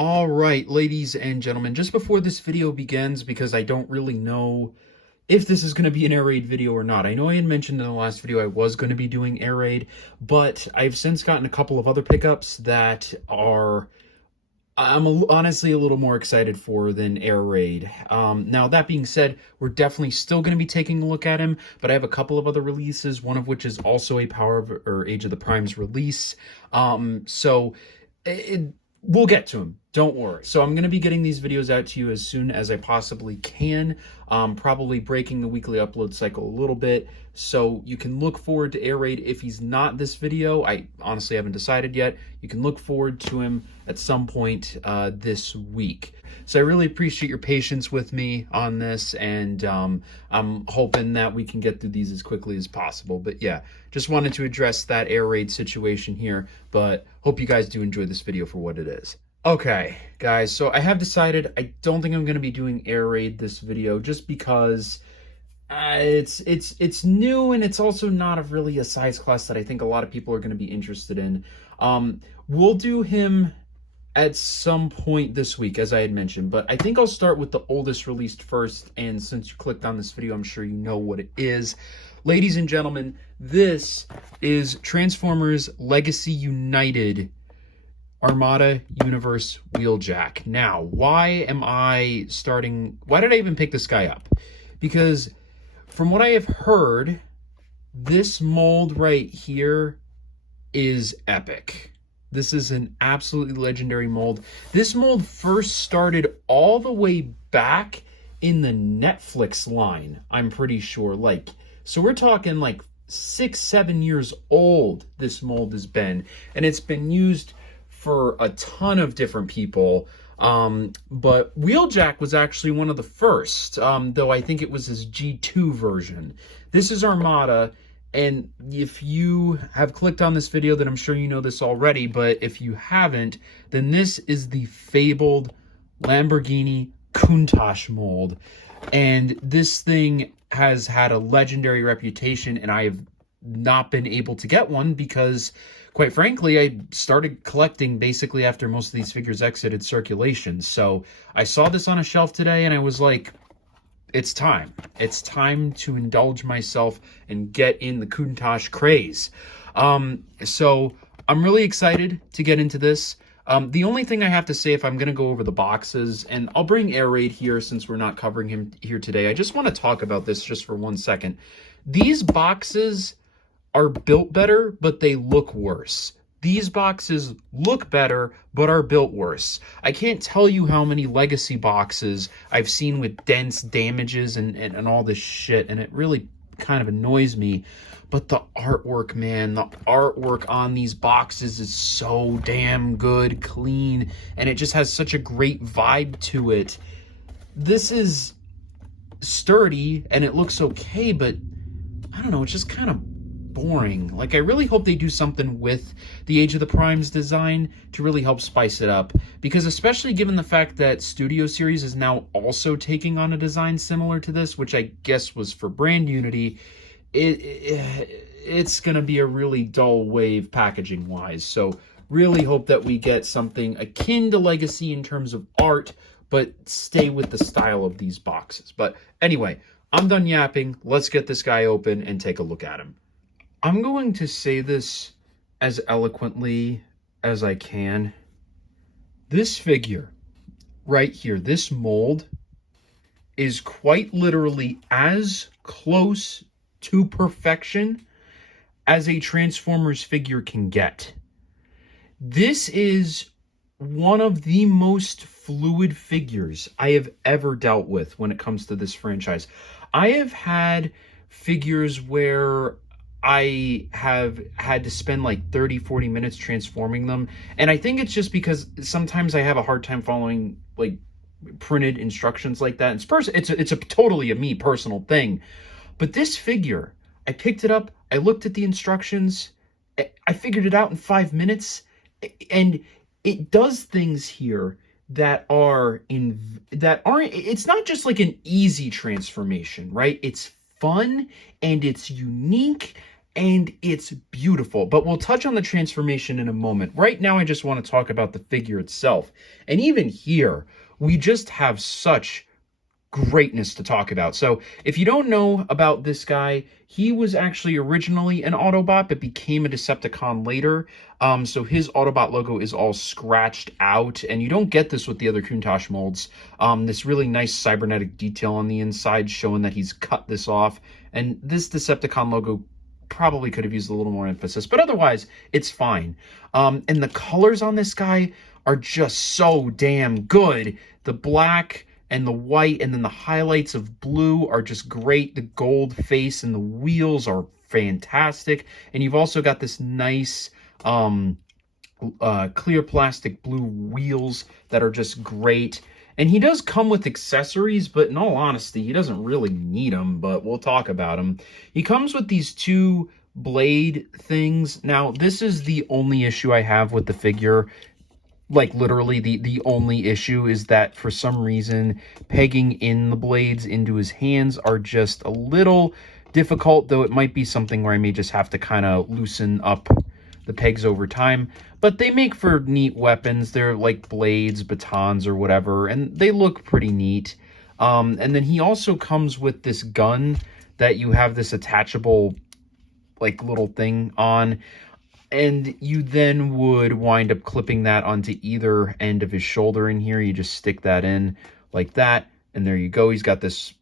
All right, ladies and gentlemen, just before this video begins, because I don't really know if this is going to be an air raid video or not. I know I had mentioned in the last video I was going to be doing air raid, but I've since gotten a couple of other pickups that I'm honestly a little more excited for than air raid. Now, that being said, we're definitely still going to be taking a look at him, but I have a couple of other releases, one of which is also a Age of the Primes release. We'll get to him. Don't worry. So I'm going to be getting these videos out to you as soon as I possibly can, probably breaking the weekly upload cycle a little bit. So you can look forward to air raid if he's not this video. I honestly haven't decided yet. You can look forward to him at some point this week. So I really appreciate your patience with me on this, and I'm hoping that we can get through these as quickly as possible. But yeah, just wanted to address that air raid situation here, but hope you guys do enjoy this video for what it is. Okay, guys, so I have decided I don't think I'm going to be doing air raid this video just because it's new, and it's also not really a size class that I think a lot of people are going to be interested in. We'll do him at some point this week, as I had mentioned, but I think I'll start with the oldest released first, and since you clicked on this video, I'm sure you know what it is. Ladies and gentlemen, this is Transformers Legacy United Armada Universe Wheeljack. Now, why did I even pick this guy up? Because from what I have heard, this mold right here is epic. This is an absolutely legendary mold. This mold first started all the way back in the Netflix line, I'm pretty sure. So we're talking like 6-7 years old this mold has been, and it's been used for a ton of different people. But Wheeljack was actually one of the first, though I think it was his G2 version. This is Armada, and if you have clicked on this video, then I'm sure you know this already, but if you haven't, then this is the fabled Lamborghini Countach mold. And this thing has had a legendary reputation, and I have not been able to get one because, quite frankly, I started collecting basically after most of these figures exited circulation. So I saw this on a shelf today, and I was like, it's time. It's time to indulge myself and get in the Countach craze. So I'm really excited to get into this. The only thing I have to say, if I'm going to go over the boxes, and I'll bring Air Raid here since we're not covering him here today, I just want to talk about this just for 1 second. These boxes are built better, but they look worse. These boxes look better, but are built worse. I can't tell you how many legacy boxes I've seen with dents, damages, and all this shit, and it really kind of annoys me. But the artwork, man, the artwork on these boxes is so damn good, clean, and it just has such a great vibe to it. This is sturdy, and it looks okay, but I don't know, it's just kind of boring. Like, I really hope they do something with the Age of the Primes design to really help spice it up, because especially given the fact that Studio Series is now also taking on a design similar to this, which I guess was for brand unity, it's gonna be a really dull wave packaging wise. So really hope that we get something akin to Legacy in terms of art, but stay with the style of these boxes. But anyway, I'm done yapping. Let's get this guy open and take a look at him. I'm going to say this as eloquently as I can. This figure right here, this mold, is quite literally as close to perfection as a Transformers figure can get. This is one of the most fluid figures I have ever dealt with when it comes to this franchise. I have had figures where I have had to spend like 30-40 minutes transforming them, and I think it's just because sometimes I have a hard time following like printed instructions like that. It's a totally a me personal thing. But this figure, I picked it up, I looked at the instructions, I figured it out in 5 minutes, and it does things here that aren't, it's not just like an easy transformation, right? It's fun, and it's unique, and it's beautiful. But we'll touch on the transformation in a moment. Right now, I just want to talk about the figure itself. And even here, we just have such greatness to talk about. So if you don't know about this guy, he was actually originally an Autobot, but became a Decepticon later. So his Autobot logo is all scratched out, and you don't get this with the other Countach molds. This really nice cybernetic detail on the inside showing that he's cut this off. And this Decepticon logo probably could have used a little more emphasis, but otherwise it's fine. And the colors on this guy are just so damn good. The black and the white, and then the highlights of blue are just great. The gold face and the wheels are fantastic. And you've also got this nice clear plastic blue wheels that are just great. And he does come with accessories, but in all honesty, he doesn't really need them, but we'll talk about him. He comes with these two blade things. Now, this is the only issue I have with the figure. Like, literally, the only issue is that for some reason, pegging in the blades into his hands are just a little difficult, though it might be something where I may just have to kind of loosen up the pegs over time. But they make for neat weapons. They're like blades, batons, or whatever, and they look pretty neat. And then he also comes with this gun that you have this attachable, like, little thing on. And you then would wind up clipping that onto either end of his shoulder in here. You just stick that in like that, and there you go. He's got this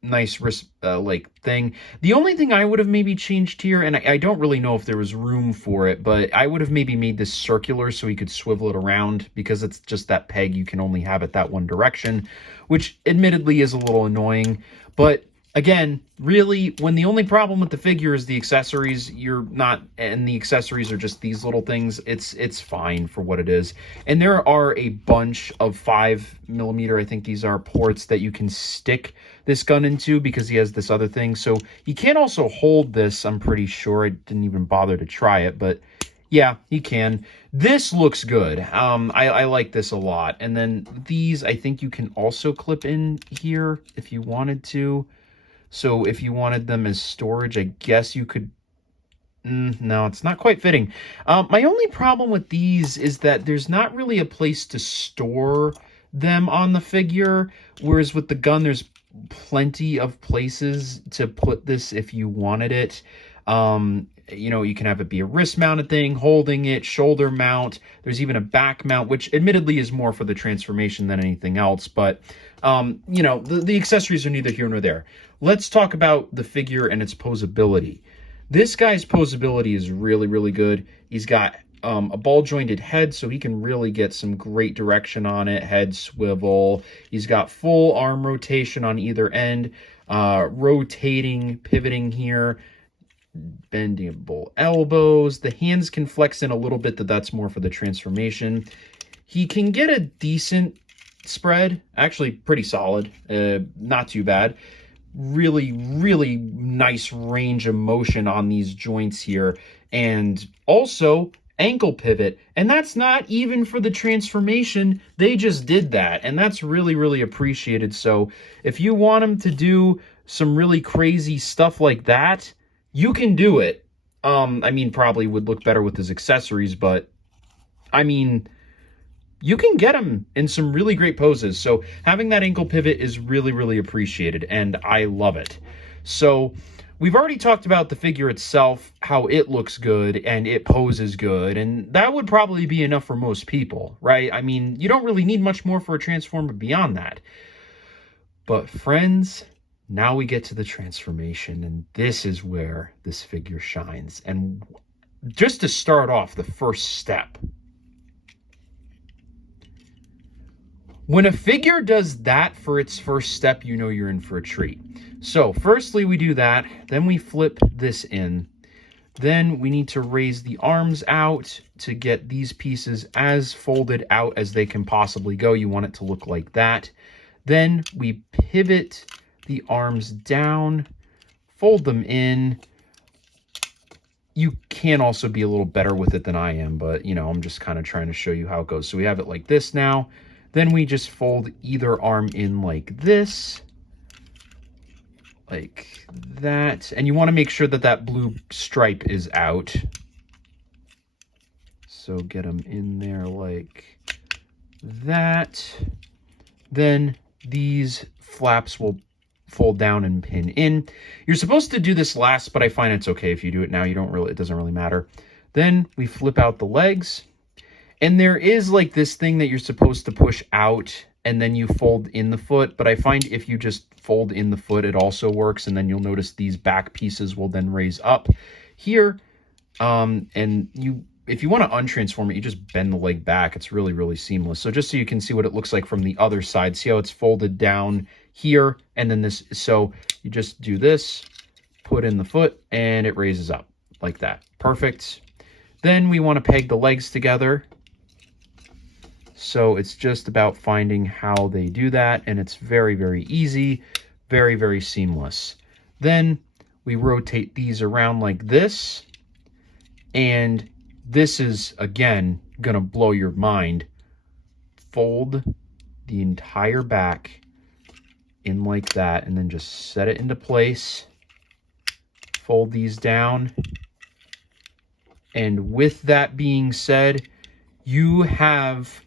nice wrist like thing. The only thing I would have maybe changed here, and I don't really know if there was room for it, but I would have maybe made this circular so he could swivel it around, because it's just that peg you can only have it that one direction, which admittedly is a little annoying. But again, really, when the only problem with the figure is the accessories, and the accessories are just these little things, it's fine for what it is. And there are a bunch of 5mm, I think these are, ports that you can stick this gun into, because he has this other thing. So you can also hold this, I'm pretty sure. I didn't even bother to try it, but yeah, he can. This looks good. I like this a lot. And then these, I think you can also clip in here if you wanted to. So if you wanted them as storage, I guess you could. No, it's not quite fitting. My only problem with these is that there's not really a place to store them on the figure, whereas with the gun, there's plenty of places to put this if you wanted it. You know, you can have it be a wrist-mounted thing, holding it, shoulder mount. There's even a back mount, which admittedly is more for the transformation than anything else. But, you know, the accessories are neither here nor there. Let's talk about the figure and its posability. This guy's posability is really, really good. He's got a ball-jointed head, so he can really get some great direction on it. Head swivel. He's got full arm rotation on either end. Rotating, pivoting here. Bendable elbows. The hands can flex in a little bit, that's more for the transformation. He can get a decent spread, actually pretty solid, not too bad. Really, really nice range of motion on these joints here, and also ankle pivot, and that's not even for the transformation. They just did that, and that's really, really appreciated. So if you want him to do some really crazy stuff like that, you can do it. I mean, probably would look better with his accessories, but I mean, you can get him in some really great poses. So having that ankle pivot is really, really appreciated, and I love it. So we've already talked about the figure itself, how it looks good and it poses good, and that would probably be enough for most people, right? I mean, you don't really need much more for a Transformer beyond that. But friends, now we get to the transformation, and this is where this figure shines. And just to start off, the first step. When a figure does that for its first step, you know you're in for a treat. So firstly, we do that. Then we flip this in. Then we need to raise the arms out to get these pieces as folded out as they can possibly go. You want it to look like that. Then we pivot the arms down, fold them in. You can also be a little better with it than I am, but, you know, I'm just kind of trying to show you how it goes. So we have it like this now. Then we just fold either arm in like this. like that. And you want to make sure that that blue stripe is out. So get them in there like that. Then these flaps will fold down and pin in. You're supposed to do this last, but I find it's okay if you do it now. It doesn't really matter. Then we flip out the legs. And there is like this thing that you're supposed to push out and then you fold in the foot. But I find if you just fold in the foot, it also works. And then you'll notice these back pieces will then raise up here. And if you want to untransform it, you just bend the leg back. It's really, really seamless. So just so you can see what it looks like from the other side, see how it's folded down here. And then this, so you just do this, put in the foot, and it raises up like that. Perfect. Then we want to peg the legs together. So it's just about finding how they do that. And it's very, very easy, very, very seamless. Then we rotate these around like this. And this is, again, going to blow your mind. Fold the entire back in like that, and then just set it into place. Fold these down. And with that being said, you have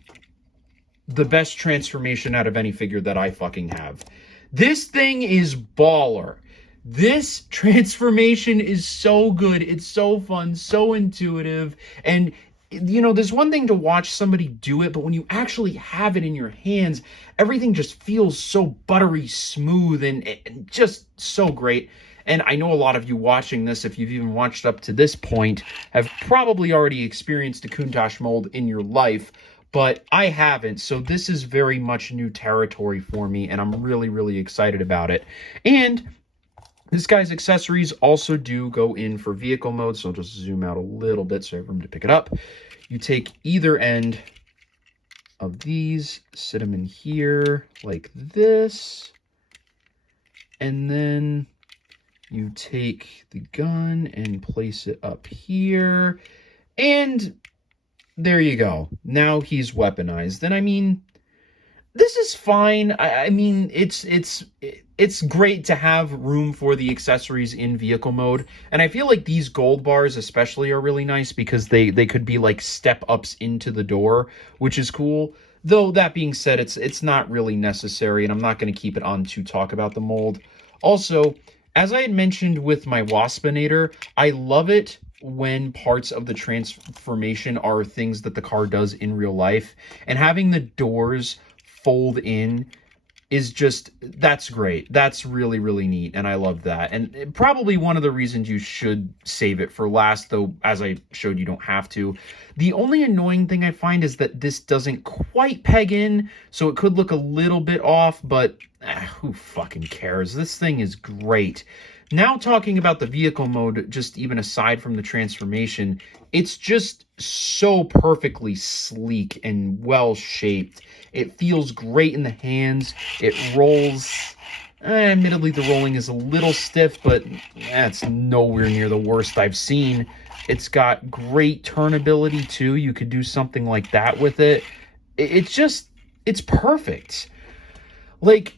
the best transformation out of any figure that I fucking have. This thing is baller. This transformation is so good. It's so fun, so intuitive. And, you know, there's one thing to watch somebody do it, but when you actually have it in your hands, everything just feels so buttery smooth and just so great. And I know a lot of you watching this, if you've even watched up to this point, have probably already experienced a Countach mold in your life, but I haven't. So this is very much new territory for me, and I'm really, really excited about it. And this guy's accessories also do go in for vehicle mode, so I'll just zoom out a little bit so I have room to pick it up. You take either end of these, sit them in here like this, and then you take the gun and place it up here, and there you go. Now he's weaponized. And I mean, this is fine. I mean, it's great to have room for the accessories in vehicle mode. And I feel like these gold bars especially are really nice because they could be like step ups into the door, which is cool. Though that being said, it's not really necessary, and I'm not going to keep it on to talk about the mold. Also, as I had mentioned with my Waspinator, I love it when parts of the transformation are things that the car does in real life. And having the doors fold in is just, that's great. That's really, really neat, and I love that. And probably one of the reasons you should save it for last, though, as I showed, you don't have to. The only annoying thing I find is that this doesn't quite peg in, so it could look a little bit off, but who fucking cares? This thing is great. Now talking about the vehicle mode, just even aside from the transformation, it's just so perfectly sleek and well-shaped. It feels great in the hands. It rolls. Admittedly, the rolling is a little stiff, but that's nowhere near the worst I've seen. It's got great turnability, too. You could do something like that with it. It's perfect. Like,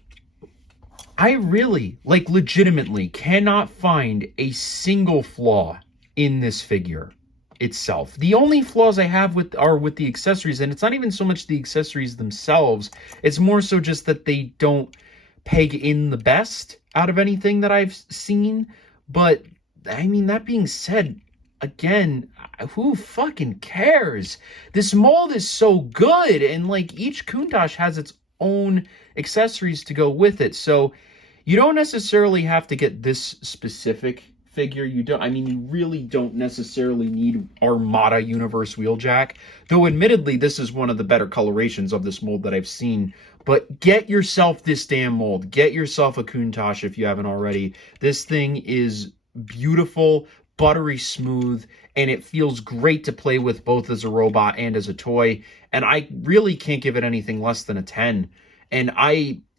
I really, like, legitimately cannot find a single flaw in this figure itself. The only flaws I have are with the accessories, and it's not even so much the accessories themselves. It's more so just that they don't peg in the best out of anything that I've seen. But, I mean, that being said, again, who fucking cares? This mold is so good, and, like, each Countach has its own accessories to go with it. So you don't necessarily have to get this specific figure. You really don't necessarily need Armada Universe Wheeljack, though admittedly this is one of the better colorations of this mold that I've seen. But get yourself this damn mold. Get yourself a Countach if you haven't already. This thing is beautiful, buttery smooth, and it feels great to play with both as a robot and as a toy. And I really can't give it anything less than a 10. And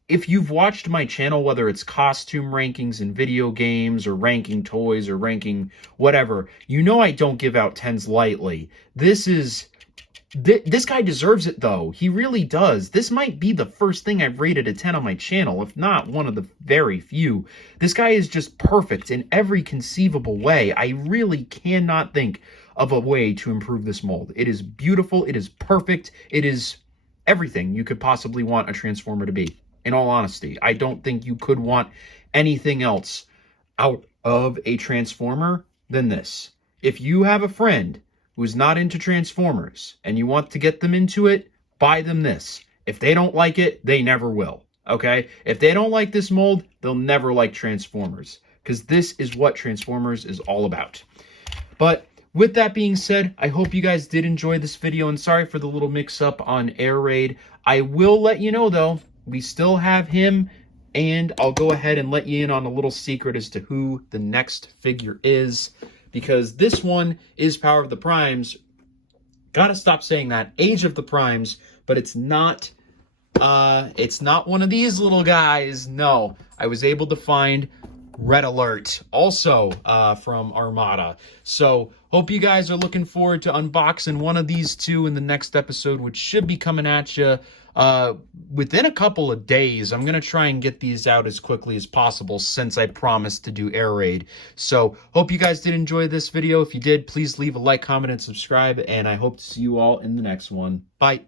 if you've watched my channel, whether it's costume rankings in video games or ranking toys or ranking whatever, you know I don't give out 10s lightly. This is This guy deserves it, though. He really does. This might be the first thing I've rated a 10 on my channel, if not one of the very few. This guy is just perfect in every conceivable way. I really cannot think of a way to improve this mold. It is beautiful. It is perfect. It is everything you could possibly want a Transformer to be. In all honesty, I don't think you could want anything else out of a Transformer than this. If you have a friend who's not into Transformers and you want to get them into it, buy them this. If they don't like it, they never will. Okay? If they don't like this mold, they'll never like Transformers, because this is what Transformers is all about. But with that being said, I hope you guys did enjoy this video, and sorry for the little mix-up on Air Raid. I will let you know, though, we still have him, and I'll go ahead and let you in on a little secret as to who the next figure is, because this one is Power of the Primes. Gotta stop saying that. Age of the Primes, but it's not one of these little guys. No, I was able to find Red Alert, also from Armada. So hope you guys are looking forward to unboxing one of these two in the next episode, which should be coming at you within a couple of days. I'm going to try and get these out as quickly as possible, since I promised to do Air Raid. So hope you guys did enjoy this video. If you did, please leave a like, comment, and subscribe, and I hope to see you all in the next one. Bye.